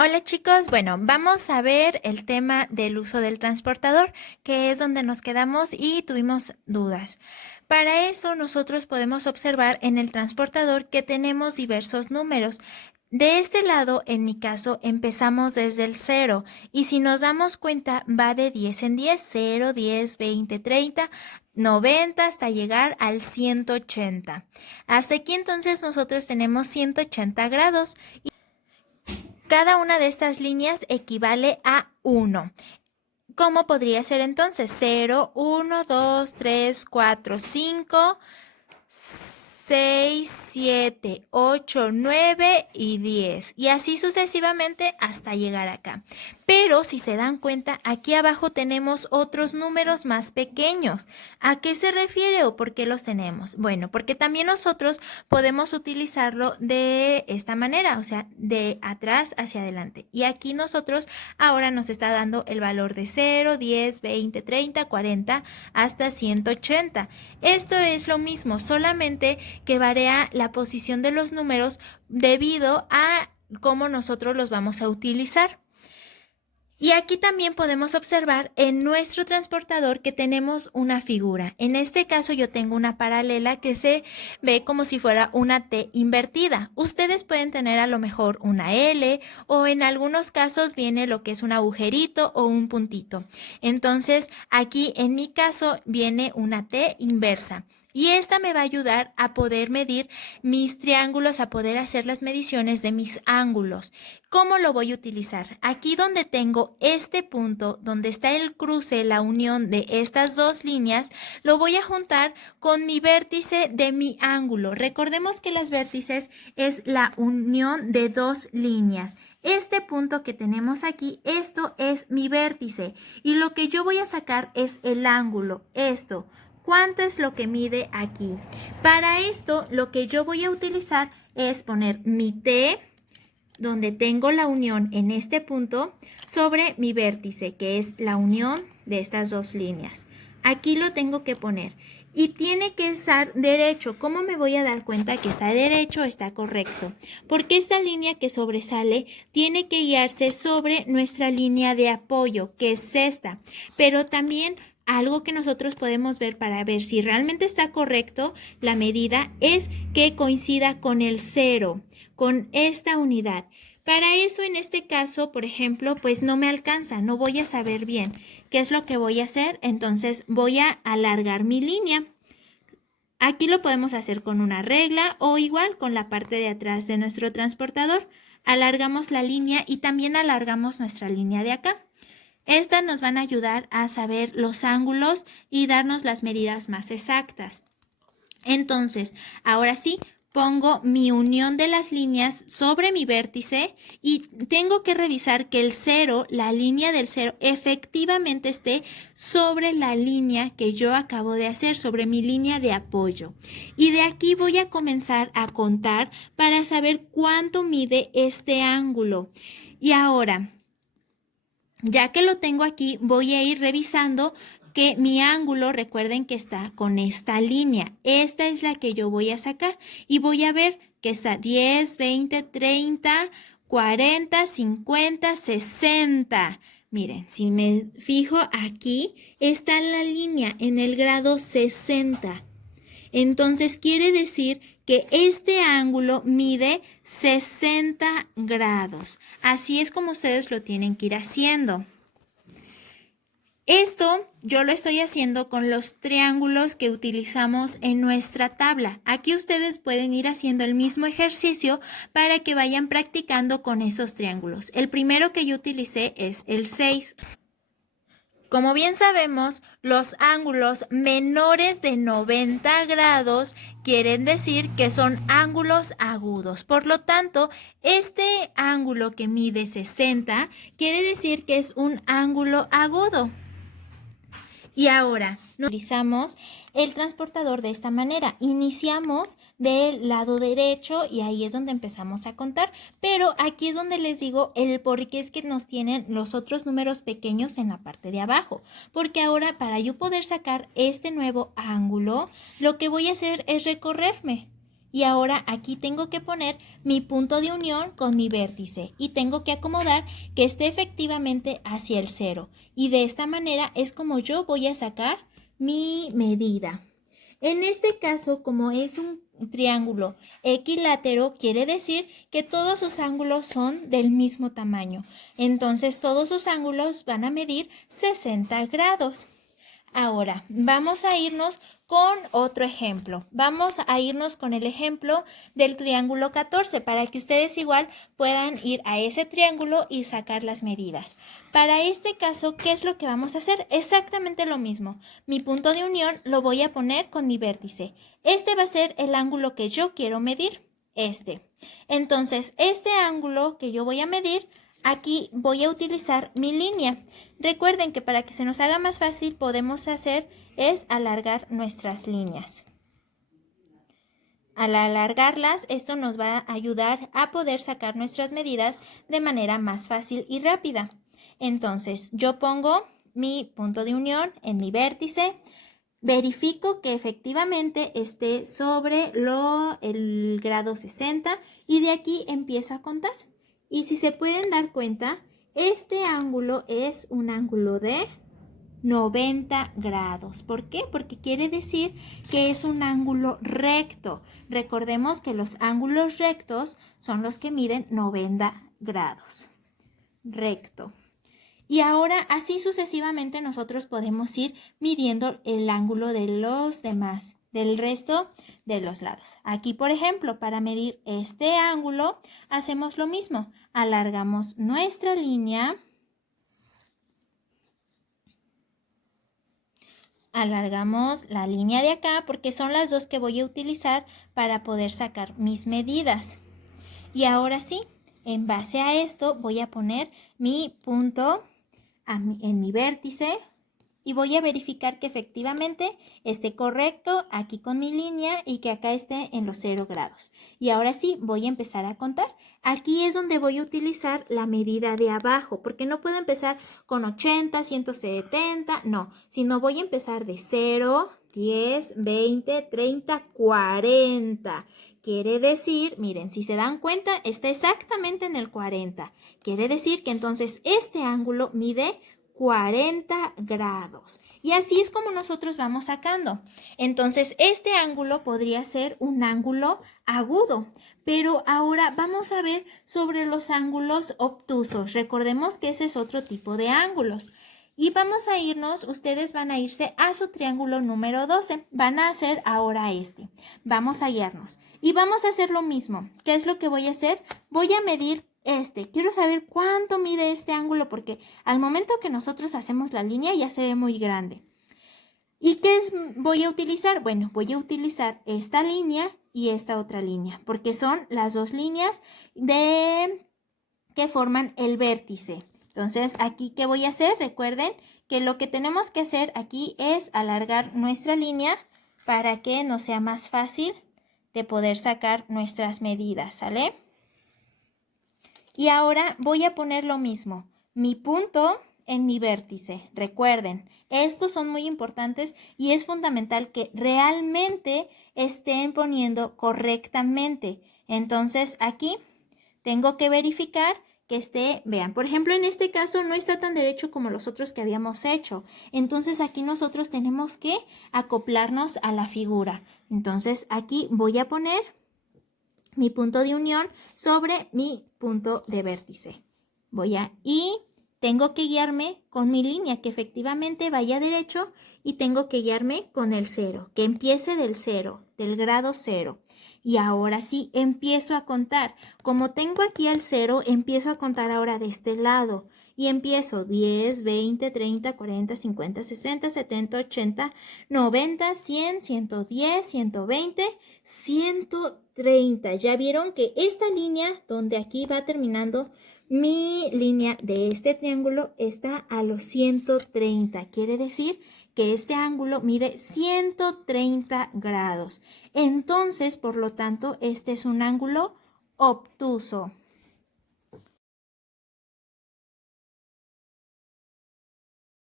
Hola chicos, bueno, vamos a ver el tema del uso del transportador, que es donde nos quedamos y tuvimos dudas. Para eso nosotros podemos observar en el transportador que tenemos diversos números. De este lado, en mi caso, empezamos desde el 0 y si nos damos cuenta va de 10 en 10, 0, 10, 20, 30, 90 hasta llegar al 180. Hasta aquí entonces nosotros tenemos 180 grados. Cada una de estas líneas equivale a 1. ¿Cómo podría ser entonces? 0, 1, 2, 3, 4, 5, 6, 7, 8, 9 y 10. Y así sucesivamente hasta llegar acá. Pero si se dan cuenta, aquí abajo tenemos otros números más pequeños. ¿A qué se refiere o por qué los tenemos? Bueno, porque también nosotros podemos utilizarlo de esta manera, o sea, de atrás hacia adelante. Y aquí nosotros ahora nos está dando el valor de 0, 10, 20, 30, 40 hasta 180. Esto es lo mismo, solamente que varía la posición de los números debido a cómo nosotros los vamos a utilizar. Y aquí también podemos observar en nuestro transportador que tenemos una figura. En este caso yo tengo una paralela que se ve como si fuera una T invertida. Ustedes pueden tener a lo mejor una L o en algunos casos viene lo que es un agujerito o un puntito. Entonces aquí en mi caso viene una T inversa. Y esta me va a ayudar a poder medir mis triángulos, a poder hacer las mediciones de mis ángulos. ¿Cómo lo voy a utilizar? Aquí donde tengo este punto, donde está el cruce, la unión de estas dos líneas, lo voy a juntar con mi vértice de mi ángulo. Recordemos que las vértices es la unión de dos líneas. Este punto que tenemos aquí, esto es mi vértice y lo que yo voy a sacar es el ángulo, esto. ¿Cuánto es lo que mide aquí? Para esto, lo que yo voy a utilizar es poner mi T, donde tengo la unión en este punto, sobre mi vértice, que es la unión de estas dos líneas. Aquí lo tengo que poner. Y tiene que estar derecho. ¿Cómo me voy a dar cuenta que está derecho o está correcto? Porque esta línea que sobresale tiene que guiarse sobre nuestra línea de apoyo, que es esta. Pero también algo que nosotros podemos ver para ver si realmente está correcto la medida es que coincida con el 0, con esta unidad. Para eso, en este caso, por ejemplo, pues no me alcanza, no voy a saber bien qué es lo que voy a hacer, entonces voy a alargar mi línea. Aquí lo podemos hacer con una regla o igual con la parte de atrás de nuestro transportador. Alargamos la línea y también alargamos nuestra línea de acá. Estas nos van a ayudar a saber los ángulos y darnos las medidas más exactas. Entonces, ahora sí, pongo mi unión de las líneas sobre mi vértice y tengo que revisar que el 0, la línea del 0, efectivamente esté sobre la línea que yo acabo de hacer, sobre mi línea de apoyo. Y de aquí voy a comenzar a contar para saber cuánto mide este ángulo. Y ahora, ya que lo tengo aquí, voy a ir revisando que mi ángulo, recuerden que está con esta línea. Esta es la que yo voy a sacar y voy a ver que está 10, 20, 30, 40, 50, 60. Miren, si me fijo aquí, está la línea en el grado 60. Entonces quiere decir que este ángulo mide 60 grados. Así es como ustedes lo tienen que ir haciendo. Esto yo lo estoy haciendo con los triángulos que utilizamos en nuestra tabla. Aquí ustedes pueden ir haciendo el mismo ejercicio para que vayan practicando con esos triángulos. El primero que yo utilicé es el 6. Como bien sabemos, los ángulos menores de 90 grados quieren decir que son ángulos agudos. Por lo tanto, este ángulo que mide 60 quiere decir que es un ángulo agudo. Y ahora utilizamos el transportador de esta manera. Iniciamos del lado derecho y ahí es donde empezamos a contar. Pero aquí es donde les digo el por qué es que nos tienen los otros números pequeños en la parte de abajo. Porque ahora para yo poder sacar este nuevo ángulo, lo que voy a hacer es recorrerme. Y ahora aquí tengo que poner mi punto de unión con mi vértice y tengo que acomodar que esté efectivamente hacia el 0. Y de esta manera es como yo voy a sacar mi medida. En este caso, como es un triángulo equilátero, quiere decir que todos sus ángulos son del mismo tamaño. Entonces, todos sus ángulos van a medir 60 grados. Ahora, vamos a irnos con otro ejemplo. Vamos a irnos con el ejemplo del triángulo 14 para que ustedes igual puedan ir a ese triángulo y sacar las medidas. Para este caso, ¿qué es lo que vamos a hacer? Exactamente lo mismo. Mi punto de unión lo voy a poner con mi vértice. Este va a ser el ángulo que yo quiero medir. Entonces, este ángulo que yo voy a medir, aquí voy a utilizar mi línea. Recuerden que para que se nos haga más fácil podemos hacer es alargar nuestras líneas. Al alargarlas, esto nos va a ayudar a poder sacar nuestras medidas de manera más fácil y rápida. Entonces, yo pongo mi punto de unión en mi vértice, verifico que efectivamente esté sobre el grado 60 y de aquí empiezo a contar. Y si se pueden dar cuenta, este ángulo es un ángulo de 90 grados. ¿Por qué? Porque quiere decir que es un ángulo recto. Recordemos que los ángulos rectos son los que miden 90 grados. Recto. Y ahora así sucesivamente nosotros podemos ir midiendo el ángulo de los demás, del resto de los lados. Aquí, por ejemplo, para medir este ángulo, hacemos lo mismo. Alargamos nuestra línea. Alargamos la línea de acá porque son las dos que voy a utilizar para poder sacar mis medidas. Y ahora sí, en base a esto voy a poner mi punto en mi vértice y voy a verificar que efectivamente esté correcto aquí con mi línea y que acá esté en los 0 grados. Y ahora sí voy a empezar a contar. Aquí es donde voy a utilizar la medida de abajo, porque no puedo empezar con 80, 170, no, sino voy a empezar de 0, 10, 20, 30, 40. Quiere decir, miren, si se dan cuenta, está exactamente en el 40. Quiere decir que entonces este ángulo mide 40 grados. Y así es como nosotros vamos sacando. Entonces, este ángulo podría ser un ángulo agudo. Pero ahora vamos a ver sobre los ángulos obtusos. Recordemos que ese es otro tipo de ángulos. Y vamos a irnos, ustedes van a irse a su triángulo número 12. Van a hacer ahora este. Vamos a guiarnos. Y vamos a hacer lo mismo. ¿Qué es lo que voy a hacer? Voy a medir quiero saber cuánto mide este ángulo porque al momento que nosotros hacemos la línea ya se ve muy grande. ¿Y qué voy a utilizar? Bueno, voy a utilizar esta línea y esta otra línea porque son las dos líneas que forman el vértice. Entonces, aquí, ¿qué voy a hacer? Recuerden que lo que tenemos que hacer aquí es alargar nuestra línea para que nos sea más fácil de poder sacar nuestras medidas, ¿sale? Y ahora voy a poner lo mismo, mi punto en mi vértice. Recuerden, estos son muy importantes y es fundamental que realmente estén poniendo correctamente. Entonces aquí tengo que verificar que esté, vean, por ejemplo, en este caso no está tan derecho como los otros que habíamos hecho. Entonces aquí nosotros tenemos que acoplarnos a la figura. Entonces aquí voy a poner mi punto de unión sobre mi punto de vértice. Y tengo que guiarme con mi línea que efectivamente vaya derecho y tengo que guiarme con el 0, que empiece del 0, del grado 0. Y ahora sí, empiezo a contar. Como tengo aquí el 0, empiezo a contar ahora de este lado. Y empiezo 10, 20, 30, 40, 50, 60, 70, 80, 90, 100, 110, 120, 130. Ya vieron que esta línea donde aquí va terminando mi línea de este triángulo está a los 130. Quiere decir que este ángulo mide 130 grados. Entonces, por lo tanto, este es un ángulo obtuso.